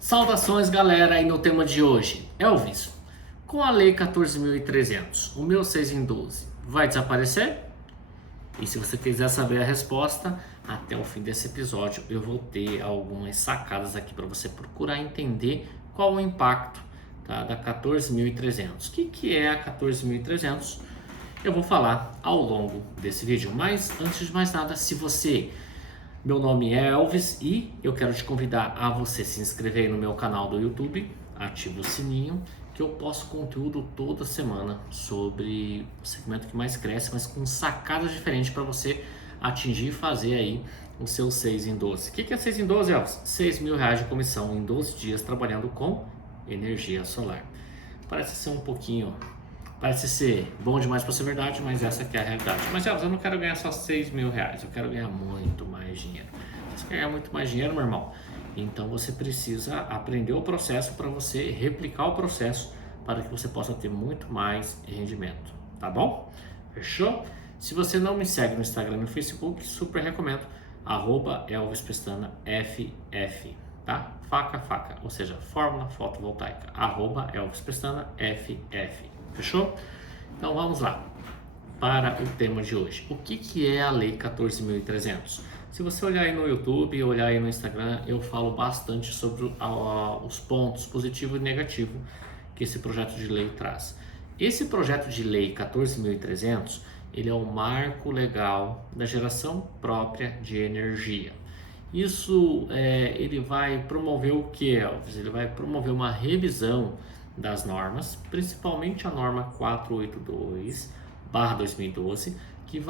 Saudações, galera, e no tema de hoje, Elvis, com a Lei 14.300, o meu 6 em 12 vai desaparecer? E se você quiser saber a resposta, até o fim desse episódio eu vou ter algumas sacadas aqui para você procurar entender qual o impacto, tá, da 14.300. O que é a 14.300? Eu vou falar ao longo desse vídeo, mas antes de mais nada, meu nome é Elvis e eu quero te convidar a você se inscrever aí no meu canal do YouTube, ativa o sininho, que eu posto conteúdo toda semana sobre o segmento que mais cresce, mas com sacadas diferentes para você atingir e fazer aí o seu 6 em 12. O que é 6 em 12, Elvis? R$ 6.000 de comissão em 12 dias trabalhando com energia solar. Parece ser bom demais para ser verdade, mas essa aqui é a realidade. Mas Elvis, eu não quero ganhar só R$ 6.000, eu quero ganhar muito mais dinheiro. Se você quer ganhar muito mais dinheiro, meu irmão, então você precisa aprender o processo para você replicar o processo para que você possa ter muito mais rendimento, tá bom? Fechou? Se você não me segue no Instagram e no Facebook, super recomendo, @ElvisPestanaFF, tá? Faca, ou seja, Fórmula Fotovoltaica, @ElvisPestanaFF. Fechou? Então vamos lá para o tema de hoje. O que é a Lei 14.300? Se você olhar aí no YouTube, olhar aí no Instagram, eu falo bastante sobre os pontos positivo e negativo que esse projeto de lei traz. Esse projeto de lei 14.300, ele é um marco legal da geração própria de energia. Isso ele vai promover o que, Elvis? Ele vai promover uma revisão das normas, principalmente a norma 482/2012, que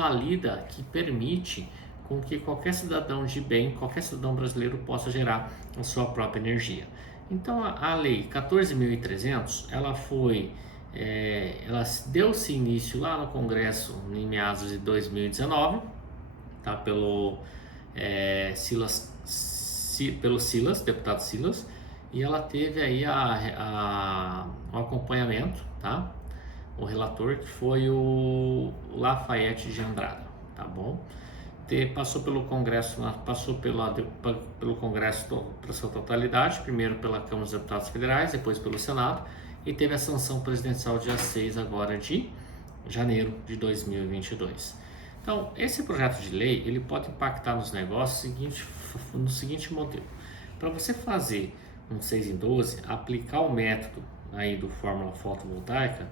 permite com que qualquer cidadão de bem, qualquer cidadão brasileiro possa gerar a sua própria energia. Então a lei 14.300, ela deu-se início lá no Congresso em meados de 2019, tá? Pelo deputado Silas, e ela teve aí o acompanhamento, tá? O relator, que foi o Lafayette de Andrada, tá bom? Passou pelo Congresso, pelo Congresso para sua totalidade, primeiro pela Câmara dos Deputados Federais, depois pelo Senado, e teve a sanção presidencial dia 6 agora de janeiro de 2022. Então, esse projeto de lei, ele pode impactar nos negócios no seguinte modelo. Para você fazer um 6 em 12, aplicar o método aí do Fórmula Fotovoltaica,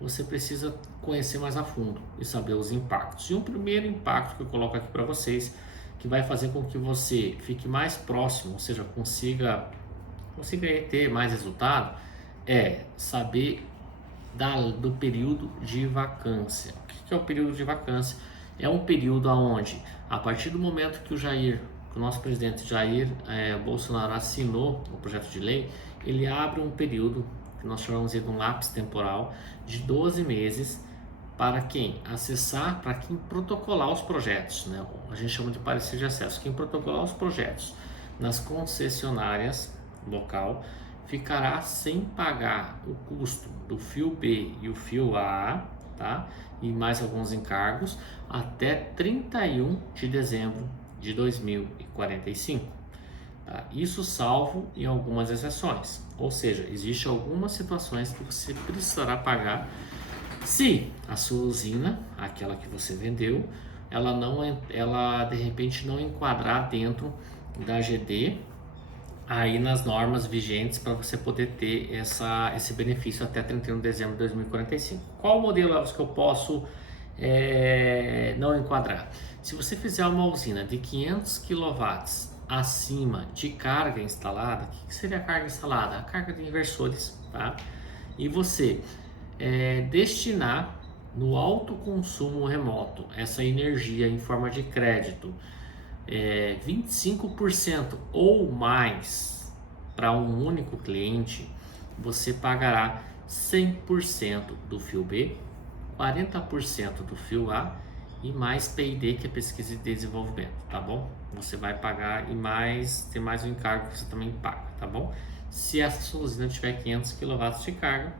você precisa conhecer mais a fundo e saber os impactos. E um primeiro impacto que eu coloco aqui para vocês, que vai fazer com que você fique mais próximo, ou seja, consiga ter mais resultado, é saber do período de vacância. O que é o período de vacância? É um período onde, a partir do momento que o nosso presidente Jair Bolsonaro assinou o projeto de lei, ele abre um período que nós chamamos de um lapso temporal de 12 meses para quem protocolar os projetos, né? A gente chama de parecer de acesso. Quem protocolar os projetos nas concessionárias local ficará sem pagar o custo do fio B e o fio A, tá? E mais alguns encargos até 31 de dezembro de 2045. Tá? Isso salvo em algumas exceções, ou seja, existem algumas situações que você precisará pagar se a sua usina, aquela que você vendeu, ela de repente não enquadrar dentro da GD aí nas normas vigentes para você poder ter esse benefício até 31 de dezembro de 2045. Qual o modelo que eu posso não enquadrar? Se você fizer uma usina de 500 kW acima de carga instalada, o que seria a carga instalada? A carga de inversores, tá? E você destinar no autoconsumo remoto essa energia em forma de crédito 25% ou mais para um único cliente, você pagará 100% do fio B, 40% do fio A e mais P&D, que é pesquisa e desenvolvimento, tá bom? Você vai pagar e tem mais um encargo que você também paga, tá bom? Se essa sua usina tiver 500 kW de carga,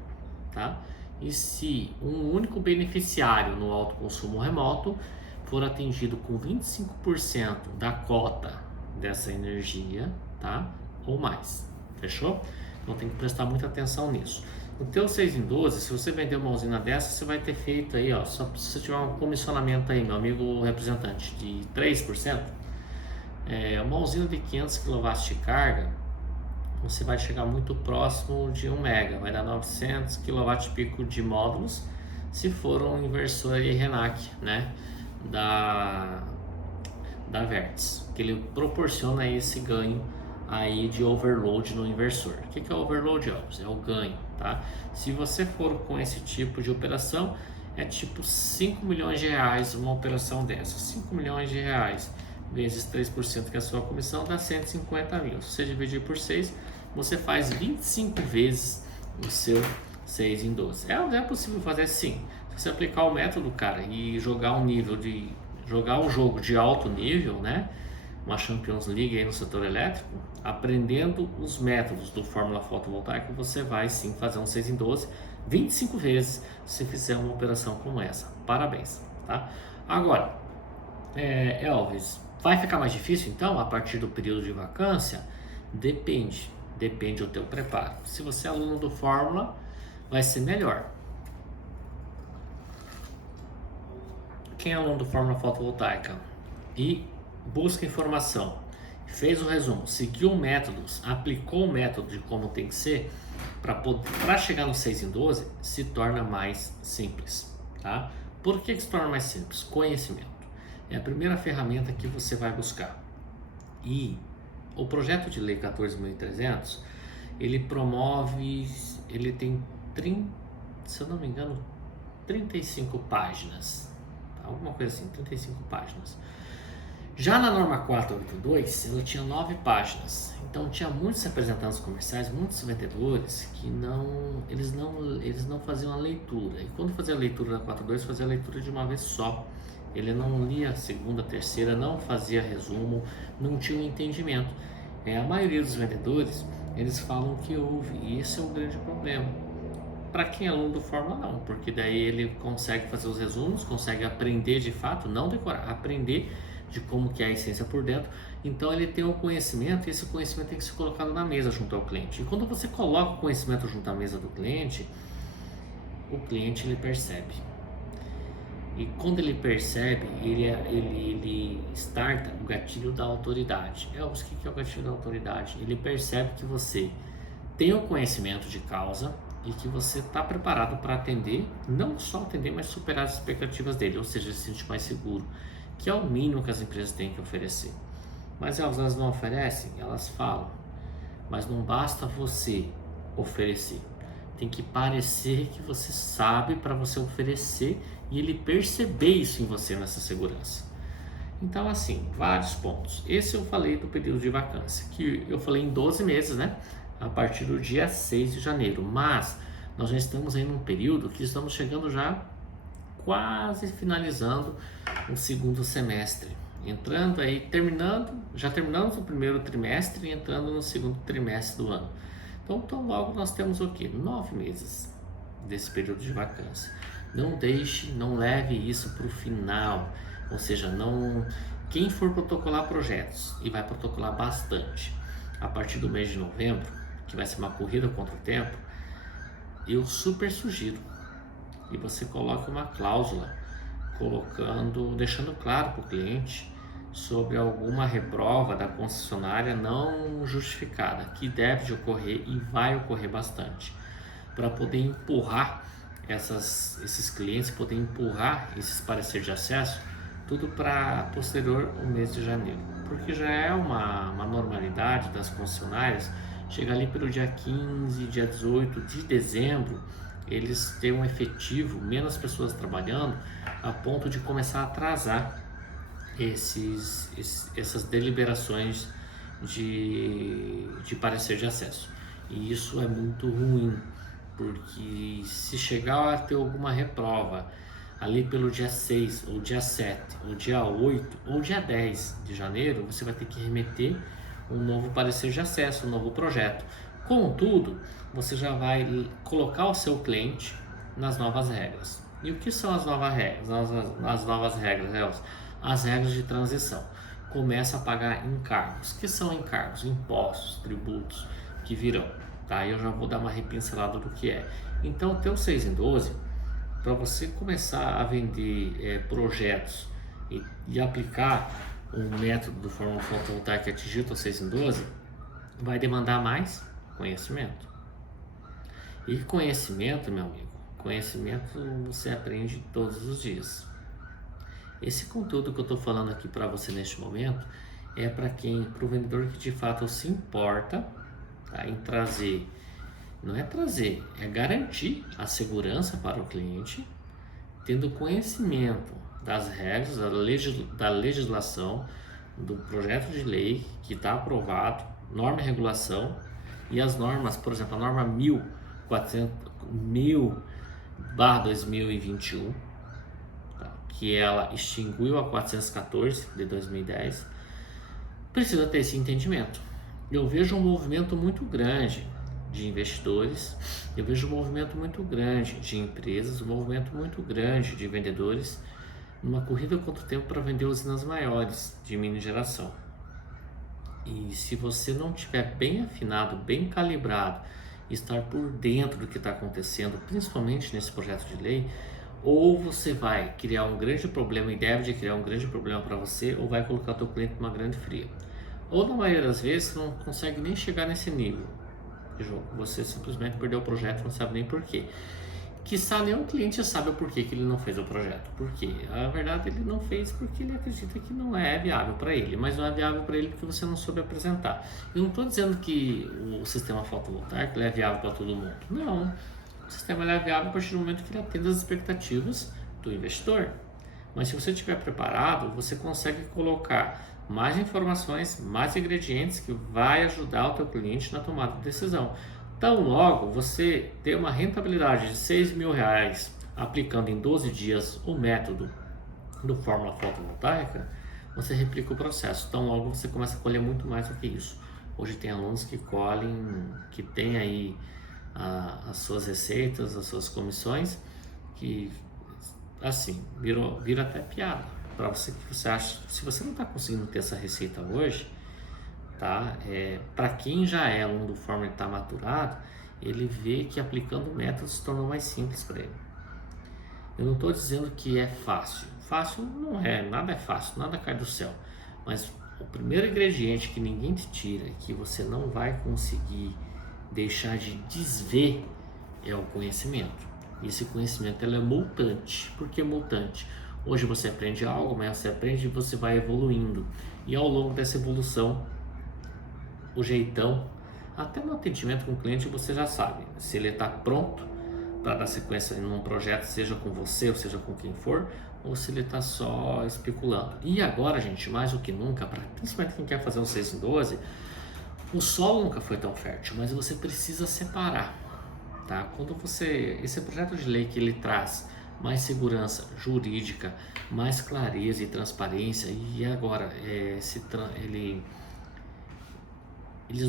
tá? E se um único beneficiário no autoconsumo remoto for atingido com 25% da cota dessa energia, tá? Ou mais. fechou? Então tem que prestar muita atenção nisso. No teu 6 em 12, se você vender uma usina dessa, você vai ter feito aí, ó, só se você tiver um comissionamento aí, meu amigo representante, de 3%, uma usina de 500 kW de carga, você vai chegar muito próximo de 1 mega, vai dar 900 kWp de módulos, se for um inversor aí Renac, né, da Vertz, que ele proporciona esse ganho aí de overload no inversor. O que é overload, Elvis? É o ganho, tá? Se você for com esse tipo de operação, é tipo 5 milhões de reais uma operação dessa. 5 milhões de reais vezes 3% que é a sua comissão dá 150 mil. Se você dividir por 6, você faz 25 vezes o seu 6 em 12. É possível fazer sim. Se você aplicar o método, cara, e jogar um jogo de alto nível, né? Uma Champions League aí no setor elétrico, aprendendo os métodos do Fórmula Fotovoltaica, você vai sim fazer um 6 em 12, 25 vezes se fizer uma operação como essa. Parabéns, tá? Agora, Elvis, vai ficar mais difícil então a partir do período de vacância? Depende do teu preparo. Se você é aluno do Fórmula, vai ser melhor. Quem é aluno do Fórmula Fotovoltaica e busca informação, fez o resumo, seguiu métodos, aplicou o método de como tem que ser, para chegar no 6 em 12, se torna mais simples, tá? Por que se torna mais simples? Conhecimento. É a primeira ferramenta que você vai buscar. E o projeto de lei 14.300, ele tem, se eu não me engano, 35 páginas, alguma coisa assim, 35 páginas. Já na norma 482, ela tinha 9 páginas, então tinha muitos representantes comerciais, muitos vendedores que eles não faziam a leitura, e quando fazia a leitura da 482, fazia a leitura de uma vez só, ele não lia a segunda, terceira, não fazia resumo, não tinha um entendimento. A maioria dos vendedores, eles falam que houve, e esse é o grande problema. Para quem é aluno do Fórmula não, porque daí ele consegue fazer os resumos, consegue aprender de fato, não decorar, aprender de como que é a essência por dentro, então ele tem um conhecimento e esse conhecimento tem que ser colocado na mesa junto ao cliente. E quando você coloca o conhecimento junto à mesa do cliente, o cliente ele percebe. E quando ele percebe, ele starta o gatilho da autoridade. O que é o gatilho da autoridade? Ele percebe que você tem o conhecimento de causa e que você está preparado para atender, não só atender, mas superar as expectativas dele, ou seja, se sentir mais seguro, que é o mínimo que as empresas têm que oferecer. Mas elas não oferecem, elas falam. Mas não basta você oferecer. Tem que parecer que você sabe para você oferecer e ele perceber isso em você, nessa segurança. Então, assim, vários pontos. Esse eu falei do período de vacância, que eu falei em 12 meses, né? A partir do dia 6 de janeiro. Mas nós já estamos aí num período que estamos chegando já quase finalizando o segundo semestre, entrando aí, já terminamos o primeiro trimestre e entrando no segundo trimestre do ano. Então logo nós temos o quê? 9 meses desse período de vacância. Não leve isso para o final, ou seja, quem for protocolar projetos, e vai protocolar bastante, a partir do mês de novembro, que vai ser uma corrida contra o tempo, eu super sugiro e você coloque uma cláusula, deixando claro para o cliente sobre alguma reprova da concessionária não justificada, que deve de ocorrer e vai ocorrer bastante, para poder empurrar esses clientes, poder empurrar esses pareceres de acesso, tudo para posterior ao mês de janeiro, porque já é uma normalidade das concessionárias, chega ali pelo dia 15, dia 18 de dezembro, eles têm um efetivo, menos pessoas trabalhando, a ponto de começar a atrasar essas deliberações de parecer de acesso. E isso é muito ruim, porque se chegar a ter alguma reprova ali pelo dia 6, ou dia 7, ou dia 8, ou dia 10 de janeiro, você vai ter que remeter um novo parecer de acesso, um novo projeto. Contudo, você já vai colocar o seu cliente nas novas regras. E o que são as novas regras? As novas regras, Elvis? As regras de transição. Começa a pagar encargos. O que são encargos? Impostos, tributos. que virão, tá? Eu já vou dar uma repincelada do que é. Então, ter o 6 em 12, para você começar a vender projetos e aplicar um método do forma fotovoltaica que atingir o 6 em 12, vai demandar mais conhecimento. E conhecimento, meu amigo, conhecimento você aprende todos os dias. Esse conteúdo que eu estou falando aqui para você neste momento é para o vendedor que de fato se importa, tá, em trazer, não é trazer, é garantir a segurança para o cliente, tendo conhecimento das regras, da legislação, do projeto de lei que está aprovado, norma e regulação, e as normas, por exemplo, a norma 1000/2021, tá, que ela extinguiu a 414 de 2010, precisa ter esse entendimento. Eu vejo um movimento muito grande de investidores, eu vejo um movimento muito grande de empresas, um movimento muito grande de vendedores numa corrida contra o tempo para vender usinas maiores de mini geração. E se você não tiver bem afinado, bem calibrado, estar por dentro do que está acontecendo, principalmente nesse projeto de lei, ou você vai criar um grande problema e deve criar um grande problema para você, ou vai colocar o teu cliente numa grande fria. Ou na maioria das vezes você não consegue nem chegar nesse nível de jogo, você simplesmente perdeu o projeto e não sabe nem porquê. Quiçá nenhum cliente sabe o porquê que ele não fez o projeto. Por quê? A verdade, ele não fez porque ele acredita que não é viável para ele, mas não é viável para ele porque você não soube apresentar. Eu não estou dizendo que o sistema fotovoltaico ele é viável para todo mundo. Não. O sistema ele é viável a partir do momento que ele atende às expectativas do investidor. Mas se você estiver preparado, você consegue colocar mais informações, mais ingredientes que vai ajudar o teu cliente na tomada de decisão. Tão logo você ter uma rentabilidade de R$6.000 aplicando em 12 dias o método do Fórmula Fotovoltaica, você replica o processo. Tão logo você começa a colher muito mais do que isso. Hoje tem alunos que colhem, que tem aí as suas receitas, as suas comissões, que assim, vira até piada para você, que você acha, se você não está conseguindo ter essa receita hoje, tá? Para quem já é aluno do Fórmula e está maturado, ele vê que aplicando o método se tornou mais simples para ele. Eu não estou dizendo que é fácil. Fácil não é, nada é fácil, nada cai do céu. Mas o primeiro ingrediente que ninguém te tira, que você não vai conseguir deixar de desver, é o conhecimento. E esse conhecimento ele é multante. Por que multante? Hoje você aprende algo, amanhã você aprende e você vai evoluindo. E ao longo dessa evolução, o jeitão, até no atendimento com o cliente você já sabe se ele está pronto para dar sequência em um projeto, seja com você ou seja com quem for, ou se ele está só especulando. E agora, gente, mais do que nunca, principalmente quem quer fazer um 6 em 12, o solo nunca foi tão fértil, mas você precisa separar, tá? Quando esse projeto de lei que ele traz mais segurança jurídica, mais clareza e transparência, e agora ele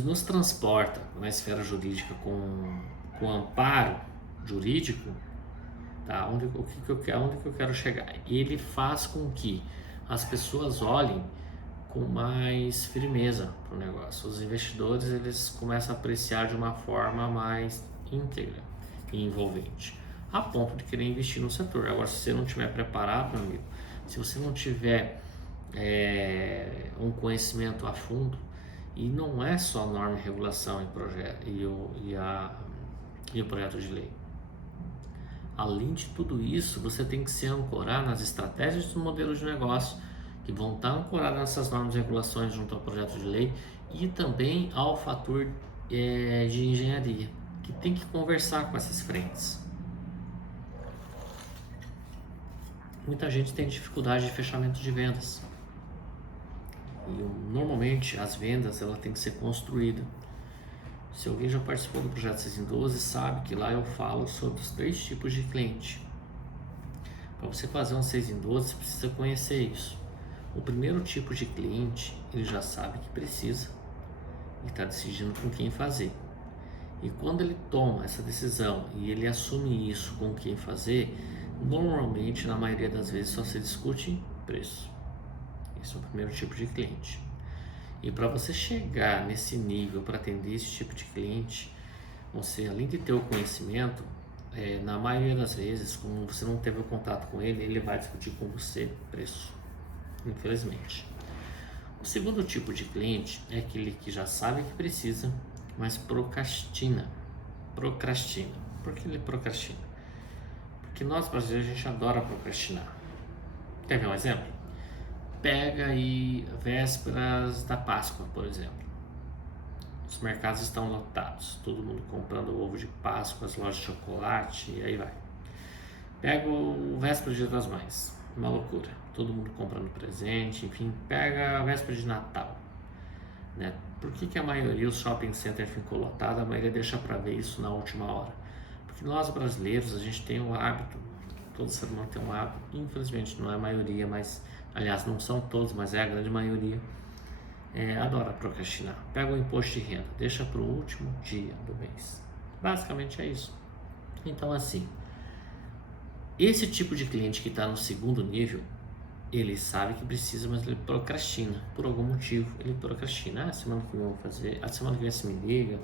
nos transporta na esfera jurídica com amparo jurídico, tá? Onde que eu quero chegar? Ele faz com que as pessoas olhem com mais firmeza para o negócio. Os investidores eles começam a apreciar de uma forma mais íntegra e envolvente, a ponto de querer investir no setor. Agora, se você não estiver preparado, meu amigo, se você não tiver um conhecimento a fundo, e não é só norma e regulação e o projeto de lei. Além de tudo isso, você tem que se ancorar nas estratégias dos modelos de negócio que vão estar ancoradas nessas normas e regulações junto ao projeto de lei e também ao fator de engenharia, que tem que conversar com essas frentes. Muita gente tem dificuldade de fechamento de vendas. E normalmente as vendas ela tem que ser construída. Se alguém já participou do projeto 6 em 12, sabe que lá eu falo sobre os 3 tipos de cliente. Para você fazer um 6 em 12, você precisa conhecer isso. O primeiro tipo de cliente, ele já sabe que precisa e está decidindo com quem fazer. E quando ele toma essa decisão e ele assume isso com quem fazer, normalmente, na maioria das vezes, só se discute preço. Esse é o primeiro tipo de cliente. E para você chegar nesse nível para atender esse tipo de cliente, você, além de ter o conhecimento, na maioria das vezes, como você não teve o contato com ele, ele vai discutir com você preço, infelizmente. O segundo tipo de cliente é aquele que já sabe que precisa, mas procrastina. Procrastina. Por que ele procrastina? Porque nós brasileiros a gente adora procrastinar. Quer ver um exemplo? Pega aí vésperas da Páscoa, por exemplo. Os mercados estão lotados, todo mundo comprando ovo de Páscoa, as lojas de chocolate e aí vai. Pega o véspera do Dia das Mães, uma loucura, todo mundo comprando presente, enfim, pega a véspera de Natal, né? Por que a maioria, os shopping centers ficou lotado, a maioria deixa para ver isso na última hora? Porque nós brasileiros, a gente tem o hábito, todo ser humano tem um hábito, infelizmente não é a maioria, mas, aliás, não são todos, mas é a grande maioria, adora procrastinar. Pega o imposto de renda, deixa para o último dia do mês. Basicamente é isso. Então, assim, esse tipo de cliente que está no segundo nível, ele sabe que precisa, mas ele procrastina. Por algum motivo, ele procrastina. A semana que vem eu vou fazer, a semana que vem você me liga,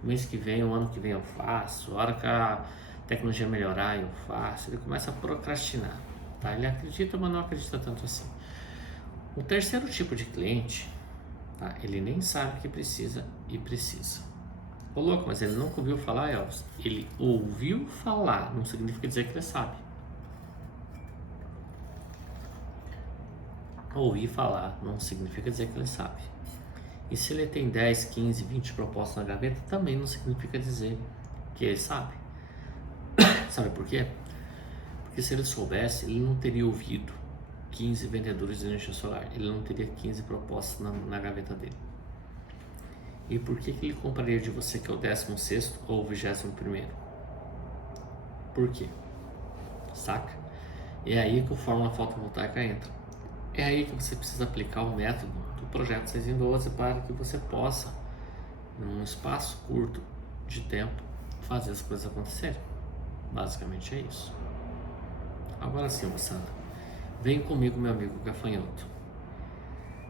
o mês que vem, o ano que vem eu faço, a hora que a tecnologia melhorar eu faço. Ele começa a procrastinar. Tá? Ele acredita, mas não acredita tanto assim. O terceiro tipo de cliente, tá? Ele nem sabe que precisa e precisa. Ô louco, mas ele nunca ouviu falar, Elvis? Ele ouviu falar, não significa dizer que ele sabe. Ouvir falar não significa dizer que ele sabe. E se ele tem 10, 15, 20 propostas na gaveta, também não significa dizer que ele sabe. Sabe por quê? Porque se ele soubesse, ele não teria ouvido 15 vendedores de energia solar. Ele não teria 15 propostas na gaveta dele. E por que ele compraria de você que é o 16º ou o 21º? Por quê? Saca? É aí que o Fórmula Fotovoltaica entra. É aí que você precisa aplicar o método do projeto 6 em 12 para que você possa, num espaço curto de tempo, fazer as coisas acontecerem. Basicamente é isso. Agora sim, moçada, vem comigo, meu amigo gafanhoto.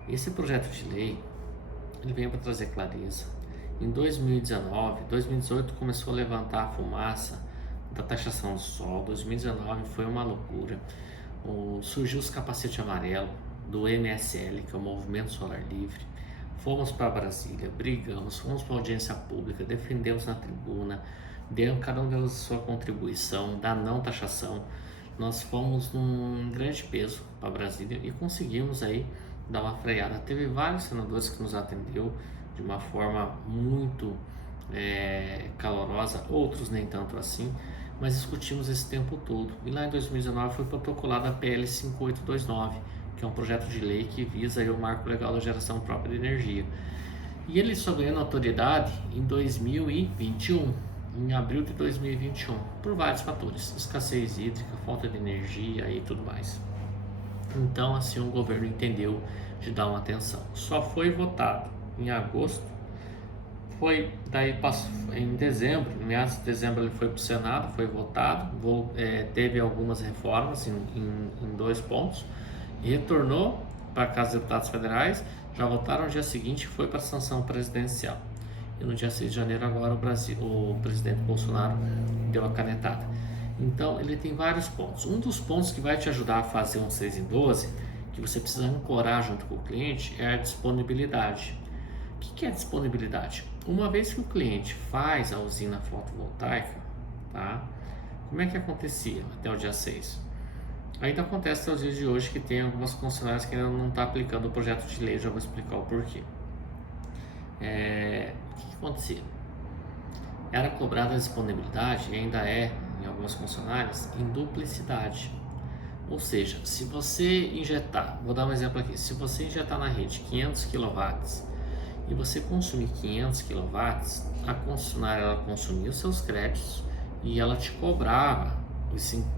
Esse projeto de lei, ele vem para trazer clareza. Em 2019, 2018 começou a levantar a fumaça da taxação do sol. 2019 foi uma loucura. Surgiu os capacetes amarelos do MSL, que é o Movimento Solar Livre. Fomos para Brasília, brigamos, fomos para audiência pública, defendemos na tribuna, cada um deu a sua contribuição da não taxação. Nós fomos num grande peso para Brasília e conseguimos aí dar uma freada. Teve vários senadores que nos atendeu de uma forma muito calorosa, outros nem tanto assim, mas discutimos esse tempo todo. E lá em 2019 foi protocolada a PL 5829, que é um projeto de lei que visa aí o marco legal da geração própria de energia. E ele só ganhou notoriedade em 2021, em abril de 2021, por vários fatores: escassez hídrica, falta de energia e tudo mais. Então, assim, o governo entendeu de dar uma atenção. Só foi votado em agosto. Daí passou em dezembro, em meados de dezembro ele foi para o Senado, foi votado, teve algumas reformas em 2 pontos, retornou para a Casa dos Deputados Federais, já votaram no dia seguinte e foi para a sanção presidencial. E no dia 6 de janeiro agora o presidente Bolsonaro deu a canetada. Então ele tem vários pontos. Um dos pontos que vai te ajudar a fazer um 6 em 12, que você precisa ancorar junto com o cliente, é a disponibilidade. O que é disponibilidade? Uma vez que o cliente faz a usina fotovoltaica, tá? Como é que acontecia até o dia 6? Ainda acontece até os dias de hoje que tem algumas concessionárias que ainda não estão aplicando o projeto de lei, já vou explicar o porquê. O que acontecia? Era cobrada a disponibilidade, e ainda é em algumas concessionárias, em duplicidade. Ou seja, se você injetar, vou dar um exemplo aqui, se você injetar na rede 500 kW e você consumir 500 kW, a concessionária ela consumia os seus créditos e ela te cobrava,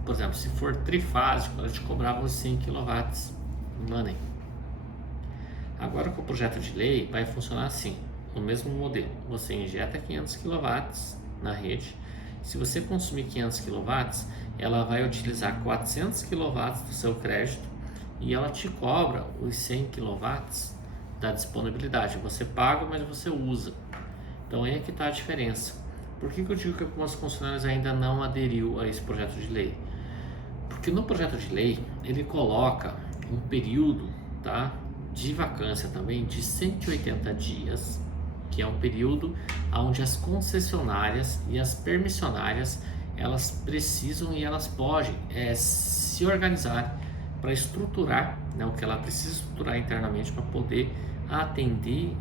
por exemplo, se for trifásico, ela te cobrava os 100 kW em money. Agora com o projeto de lei vai funcionar assim, no mesmo modelo, você injeta 500 kW na rede, se você consumir 500 kW, ela vai utilizar 400 kW do seu crédito e ela te cobra os 100 kW da disponibilidade. Você paga, mas você usa. Então aí é que está a diferença. Por que eu digo que algumas concessionárias ainda não aderiu a esse projeto de lei? Porque no projeto de lei ele coloca um período, tá, de vacância também de 180 dias, que é um período onde as concessionárias e as permissionárias elas precisam e elas podem se organizar para estruturar, né, o que ela precisa estruturar internamente para poder atender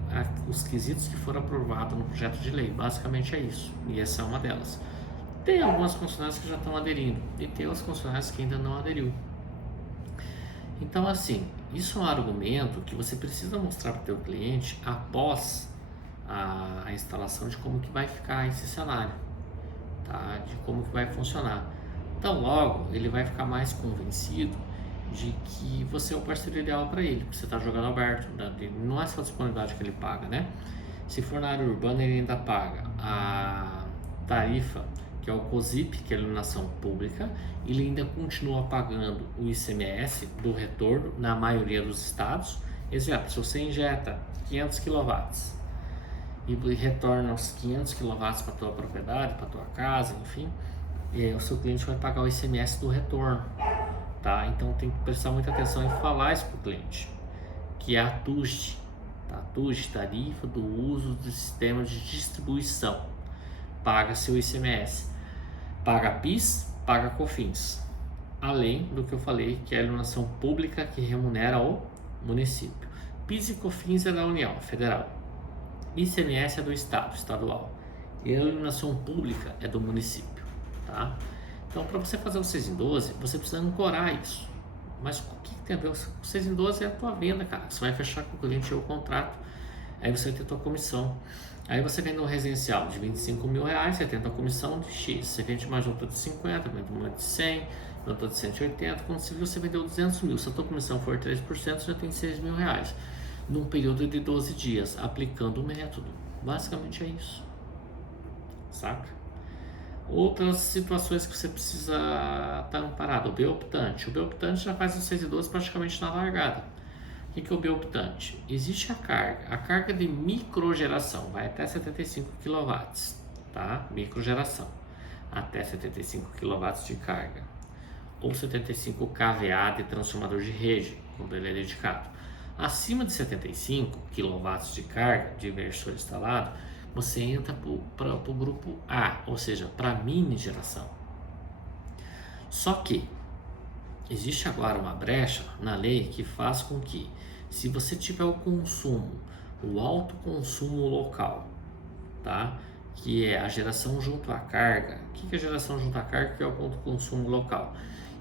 os quesitos que foram aprovados no projeto de lei. Basicamente é isso, e essa é uma delas. Tem algumas concessionárias que já estão aderindo e tem outras concessionárias que ainda não aderiu. Então, assim, isso é um argumento que você precisa mostrar para o teu cliente após a instalação de como que vai ficar esse cenário, tá? De como que vai funcionar. Então, logo, ele vai ficar mais convencido de que você é o parceiro ideal para ele, porque você está jogando aberto, não é só a disponibilidade que ele paga, né? Se for na área urbana, ele ainda paga a tarifa, que é o COSIP, que é a iluminação pública, e ele ainda continua pagando o ICMS do retorno na maioria dos estados. Exemplo, se você injeta 500 kW e retorna os 500 kW para a tua propriedade, para a tua casa, enfim, o seu cliente vai pagar o ICMS do retorno, tá? Então tem que prestar muita atenção em falar isso para o cliente, que é a TUSD, tá? TUSD, tarifa do uso do sistema de distribuição, paga seu ICMS, paga PIS, paga COFINS, além do que eu falei, que é a iluminação pública que remunera o município. PIS e COFINS é da União Federal, ICMS é do Estado, estadual, e a iluminação pública é do município, tá? Então, para você fazer o 6 em 12, você precisa ancorar isso. Mas o que tem a ver? O 6 em 12 é a tua venda, cara. Você vai fechar com o cliente o contrato, aí você vai ter a tua comissão. Aí você vende um residencial de 25 mil reais, você tem a tua comissão de X. Você vende mais outra de 50, vende uma de 100, outra de 180. Quando você viu, você vendeu 200 mil. Se a tua comissão for 3%, você já tem 6 mil reais. Num período de 12 dias, aplicando o método. Basicamente é isso. Saca? Outras situações que você precisa estar amparado. O B-optante. O B-optante já faz os 6 e 12 praticamente na largada. O que é o B-optante? Existe a carga de microgeração, vai até 75 kW, tá? Microgeração, até 75 kW de carga, ou 75 kVA de transformador de rede, quando ele é dedicado. Acima de 75 kW de carga de inversor instalado, você entra para o grupo A, ou seja, para mini geração. Só que existe agora uma brecha na lei que faz com que, se você tiver o consumo, o alto consumo local, tá? Que é a geração junto à carga. O que é a geração junto à carga? Que é o alto consumo local.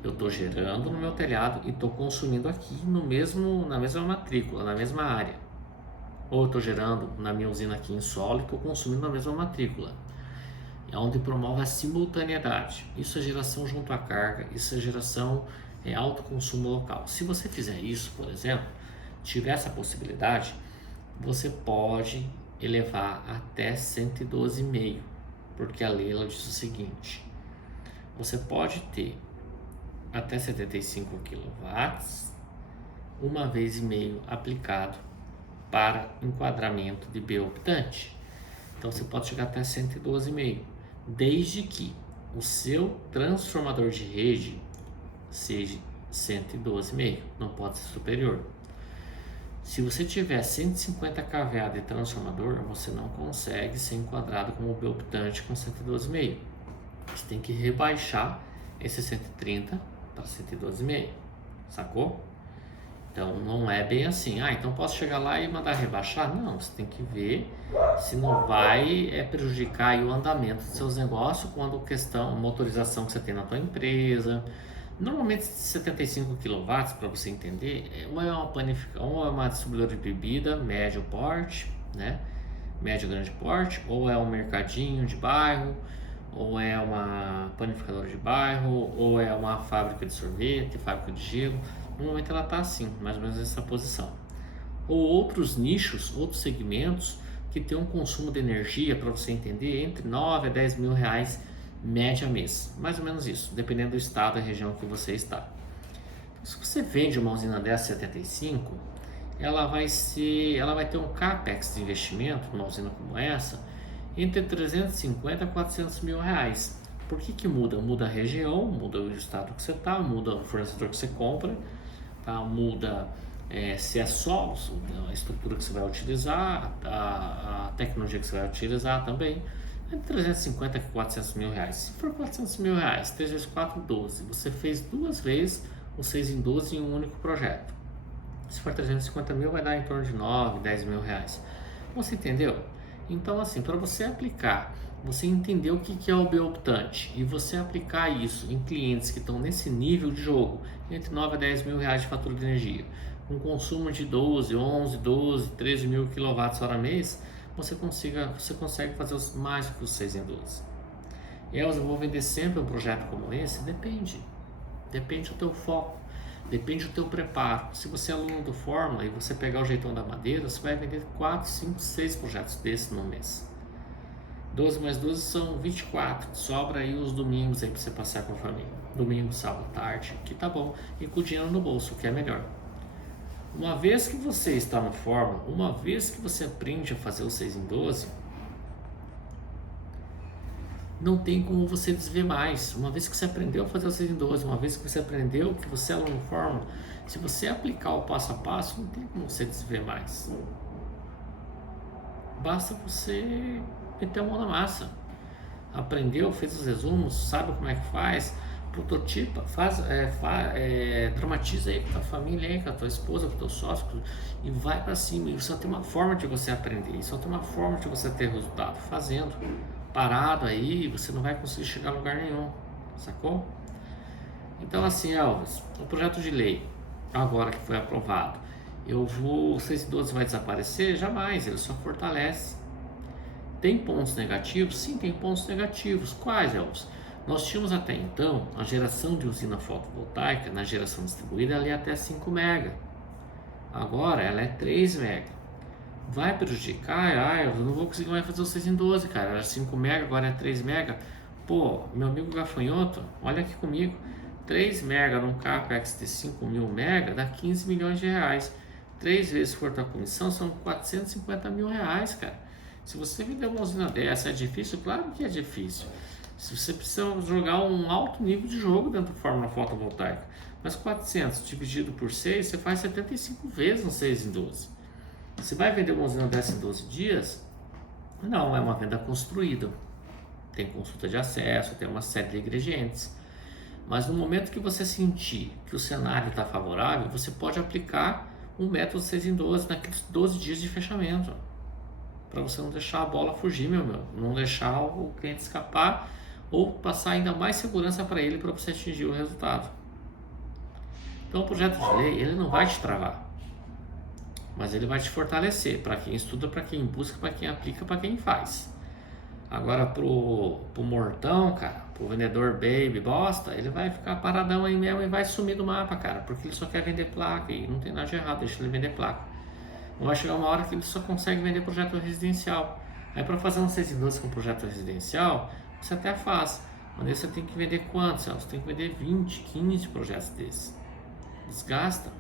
Eu estou gerando no meu telhado e estou consumindo aqui na mesma matrícula, na mesma área. Ou eu estou gerando na minha usina aqui em solo e estou consumindo na mesma matrícula. É onde promove a simultaneidade. Isso é geração junto à carga, isso é geração alto consumo local. Se você fizer isso, por exemplo, tiver essa possibilidade, você pode elevar até 112,5, porque a lei ela diz o seguinte: você pode ter até 75 kW, uma vez e meio aplicado para enquadramento de B-optante. Então você pode chegar até 112,5, desde que o seu transformador de rede seja 112,5, não pode ser superior. Se você tiver 150 kVA de transformador, você não consegue ser enquadrado como B-optante com 112,5. Você tem que rebaixar esse 130 para 112,5, sacou? Então não é bem assim, então posso chegar lá e mandar rebaixar? Não, você tem que ver se não vai prejudicar aí o andamento dos seus negócios quando a questão, a motorização que você tem na tua empresa. Normalmente 75 kW, para você entender, ou é uma distribuidora de bebida, médio porte, né? Médio grande porte, ou é um mercadinho de bairro, ou é uma panificadora de bairro, ou é uma fábrica de sorvete, fábrica de gelo. Normalmente ela está assim, mais ou menos nessa posição. Ou outros nichos, outros segmentos que tem um consumo de energia, para você entender, entre 9 a 10 mil reais média mês, mais ou menos isso, dependendo do estado e região que você está. Se você vende uma usina dessa 75, ela vai ter um capex de investimento numa usina como essa entre 350 a 400 mil reais. Por que muda? Muda a região, muda o estado que você está, muda o fornecedor que você compra, tá? Muda se é só a estrutura que você vai utilizar, a tecnologia que você vai utilizar também. É 350 a 400 mil reais. Se for 400 mil reais, 3 vezes 4, 12. Você fez 2 vezes o 6 em 12 em um único projeto. Se for 350 mil, vai dar em torno de 9, 10 mil reais. Você entendeu? Então, assim, para você aplicar, você entender o que é o bioptante e você aplicar isso em clientes que estão nesse nível de jogo, entre 9 a 10 mil reais de fatura de energia, com consumo de 12, 11, 12, 13 mil kWh mês, você consegue fazer mais do que os 6 em 12. Eu vou vender sempre um projeto como esse? Depende do teu foco, depende do teu preparo. Se você é aluno do Fórmula e você pegar o jeitão da madeira, você vai vender 4, 5, 6 projetos desses no mês. 12 mais 12 são 24, sobra aí os domingos aí para você passear com a família. Domingo, sábado, tarde, que tá bom. E com o dinheiro no bolso, que é melhor. Uma vez que você está no Fórmula, uma vez que você aprende a fazer o 6 em 12, não tem como você desver mais. Uma vez que você aprendeu a fazer o 6 em 12, uma vez que você aprendeu que você é aluno Fórmula, se você aplicar o passo a passo, não tem como você desver mais. Basta você meter a mão na massa. Aprendeu, fez os resumos, sabe como é que faz, prototipa, dramatiza aí com a tua família, aí, com a tua esposa, com o teu sócio e vai para cima. E só tem uma forma de você aprender, só tem uma forma de você ter resultado, fazendo. Parado aí, você não vai conseguir chegar a lugar nenhum, sacou? Então assim, Elvis, o projeto de lei, agora que foi aprovado, o 6 em 12 vai desaparecer? Jamais, ele só fortalece. Tem pontos negativos? Sim, tem pontos negativos. Quais, Elvis? Nós tínhamos até então a geração de usina fotovoltaica, na geração distribuída, ela ia até 5 MB. Agora ela é 3 MB. Vai prejudicar? Eu não vou conseguir mais fazer o 6 em 12, cara. Era 5 MB, agora é 3 MB. Pô, meu amigo gafanhoto, olha aqui comigo. 3 MB num capex de 5 mil MB dá 15 milhões de reais. 3 vezes for tua comissão são 450 mil reais, cara. Se você vender uma usina dessa, é difícil? Claro que é difícil. Se você precisa jogar um alto nível de jogo dentro da fórmula fotovoltaica. Mas 400 dividido por 6, você faz 75 vezes no 6 em 12. Você vai vender uma usina dessa em 12 dias? Não, é uma venda construída. Tem consulta de acesso, tem uma série de ingredientes. Mas no momento que você sentir que o cenário está favorável, você pode aplicar um método 6 em 12 naqueles 12 dias de fechamento. Para você não deixar a bola fugir, meu. Não deixar o cliente escapar ou passar ainda mais segurança para ele para você atingir o resultado. Então o projeto de lei, ele não vai te travar, mas ele vai te fortalecer para quem estuda, para quem busca, para quem aplica, para quem faz. Agora pro mortão, cara, pro vendedor baby bosta, ele vai ficar paradão aí mesmo e vai sumir do mapa, cara, porque ele só quer vender placa e não tem nada de errado, deixa ele vender placa. Não vai chegar uma hora que ele só consegue vender projeto residencial. Aí para fazer um 6 em 12 com projeto residencial, você até faz, mas aí você tem que vender quantos? Você tem que vender 20, 15 projetos desses. Desgasta.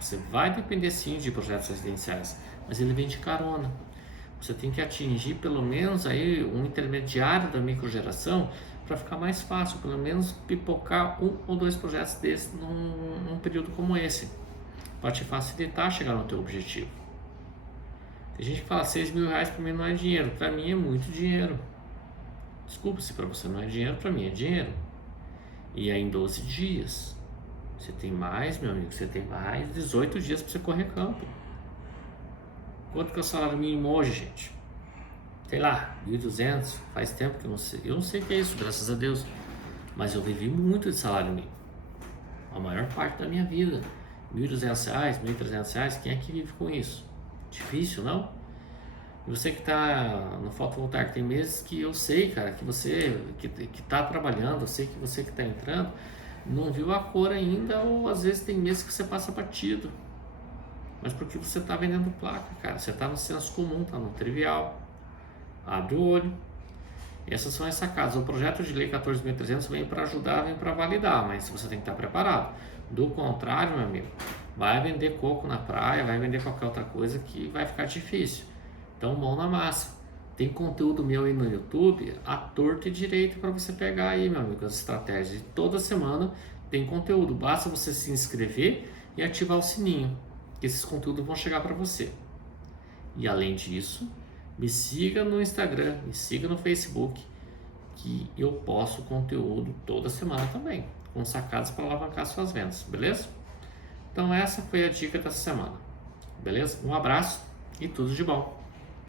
Você vai depender sim de projetos residenciais, mas ele vem de carona. Você tem que atingir pelo menos aí um intermediário da microgeração para ficar mais fácil, pelo menos pipocar 1 ou 2 projetos desses num período como esse, para te facilitar chegar no teu objetivo. Tem gente que fala 6 mil reais para mim não é dinheiro, para mim é muito dinheiro. Desculpa, se para você não é dinheiro, para mim é dinheiro. E é em 12 dias. Você tem mais, meu amigo, você tem mais 18 dias para você correr campo. Quanto que é o salário mínimo hoje, gente? Sei lá, 1.200, faz tempo que eu não sei. Eu não sei o que é isso, graças a Deus. Mas eu vivi muito de salário mínimo. A maior parte da minha vida. R$1.200, R$1.300, quem é que vive com isso? Difícil, não? E você que está no fotovoltaico, tem meses que eu sei, cara, que você que está trabalhando, eu sei que você que está entrando, não viu a cor ainda, ou às vezes tem meses que você passa batido. Mas porque você está vendendo placa, cara, você está no senso comum, está no trivial. Abre o olho. E essas são as sacadas. O projeto de lei 14.300 vem para ajudar, vem para validar, mas você tem que estar preparado. Do contrário, meu amigo, vai vender coco na praia, vai vender qualquer outra coisa que vai ficar difícil. Então, mão na massa. Tem conteúdo meu aí no YouTube, à torta e direito para você pegar aí, meu amigo, as estratégias. E toda semana tem conteúdo. Basta você se inscrever e ativar o sininho, que esses conteúdos vão chegar para você. E além disso, me siga no Instagram, me siga no Facebook, que eu posto conteúdo toda semana também, com sacadas para alavancar suas vendas, beleza? Então essa foi a dica dessa semana, beleza? Um abraço e tudo de bom!